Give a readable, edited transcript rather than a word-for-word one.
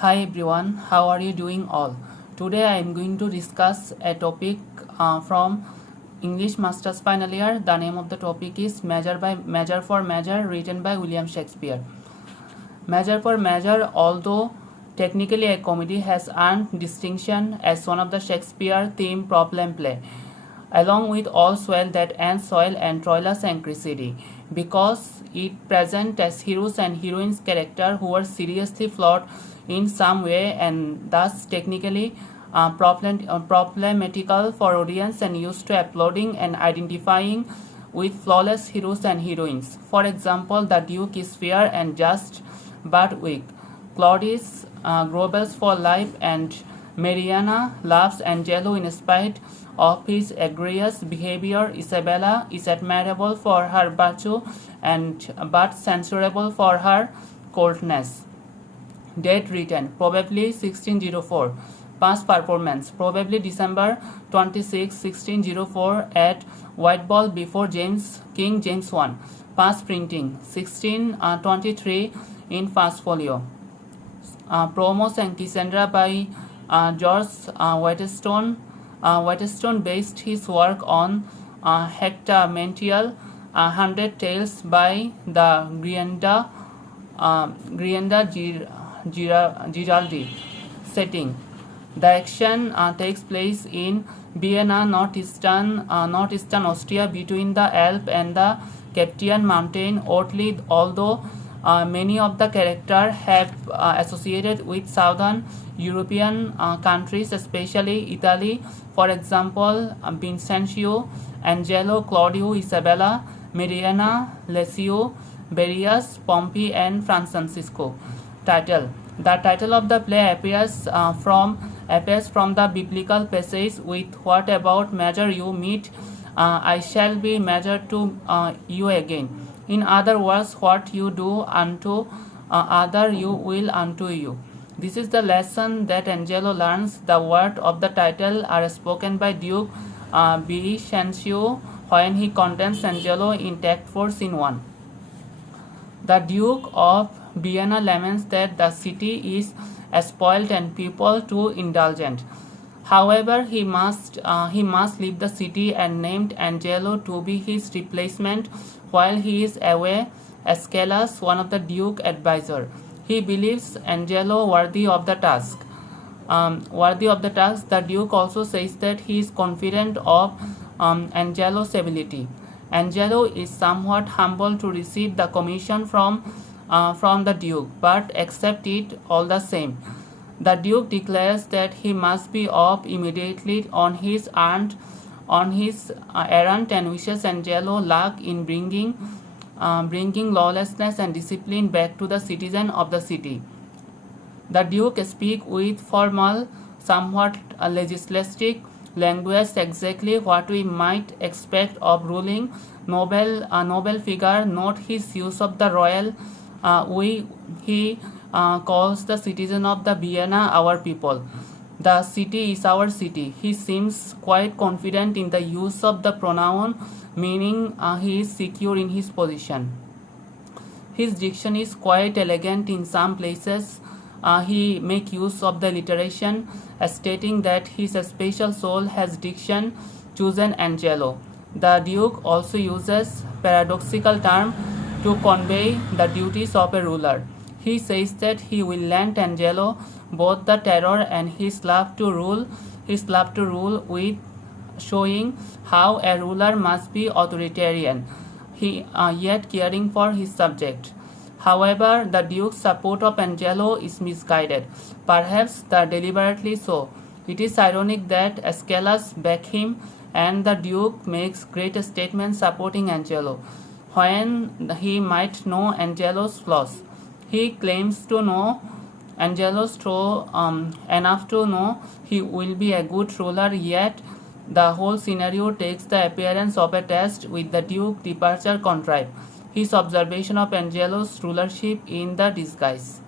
Hi everyone, how are you doing all? Today I am going to discuss a topic from English Masters Final Year. The name of the topic is Measure for Measure, written by William Shakespeare. Measure for Measure, although technically a comedy, has earned distinction as one of the Shakespeare theme problem play, along with All's Well That Ends Well and Troilus and Cressida, because it presents as heroes and heroines characters who are seriously flawed in some way and thus technically problematical for audience and used to applauding and identifying with flawless heroes and heroines. For example, the Duke is fair and just but weak. Claudius grovells for life, and Mariana loves Angelo in spite of his egregious behavior. Isabella is admirable for her virtue and but censurable for her coldness. Date written probably 1604. Past performance probably December 26, 1604 at Whitehall before King James I. Past printing 1623 in Fast Folio. Promos and Cassandra by George Whitestone. Whitestone based his work on Hectamential, 100 Tales by the Grienda Giraldi. Setting: the action takes place in Vienna, northeastern Austria, between the Alps and the Capetian Mountain. Oddly, although many of the characters have associated with southern European countries, especially Italy. For example, Vincencio, Angelo, Claudio, Isabella, Mariana, Lesio, Berias, Pompey, and Francisco. Title: the title of the play appears from the biblical passage with "What about measure you meet, I shall be measured to you again." In other words, what you do unto other, you will unto you. This is the lesson that Angelo learns. The words of the title are spoken by Duke Vincencio when he condemns Angelo in tactful Scene 1. The Duke of Vienna laments that the city is spoiled and people too indulgent. However, he must leave the city and named Angelo to be his replacement while he is away. Ascalus, one of the Duke's advisors, he believes Angelo worthy of the task. The Duke also says that he is confident of Angelo's ability. Angelo is somewhat humble to receive the commission from the Duke, but accepts it all the same. The Duke declares that he must be off immediately on his errand and wishes Angelo luck in bringing lawlessness and discipline back to the citizens of the city. The Duke speaks with formal, somewhat legislative language, exactly what we might expect of ruling noble figure. Note his use of the royal he calls the citizen of the Vienna our people. The city is our city. He seems quite confident in the use of the pronoun, meaning he is secure in his position. His diction is quite elegant in some places. He makes use of the alliteration, stating that his special soul has diction chosen Angelo. The Duke also uses paradoxical term to convey the duties of a ruler. He says that he will lend Angelo both the terror and his love to rule, with showing how a ruler must be authoritarian, yet caring for his subject. However, the Duke's support of Angelo is misguided, perhaps deliberately so. It is ironic that Ascalus backs him and the Duke makes great statements supporting Angelo, when he might know Angelo's flaws. He claims to know Angelo's enough to know he will be a good ruler, yet the whole scenario takes the appearance of a test with the Duke's departure contrived. His observation of Angelo's rulership in the disguise.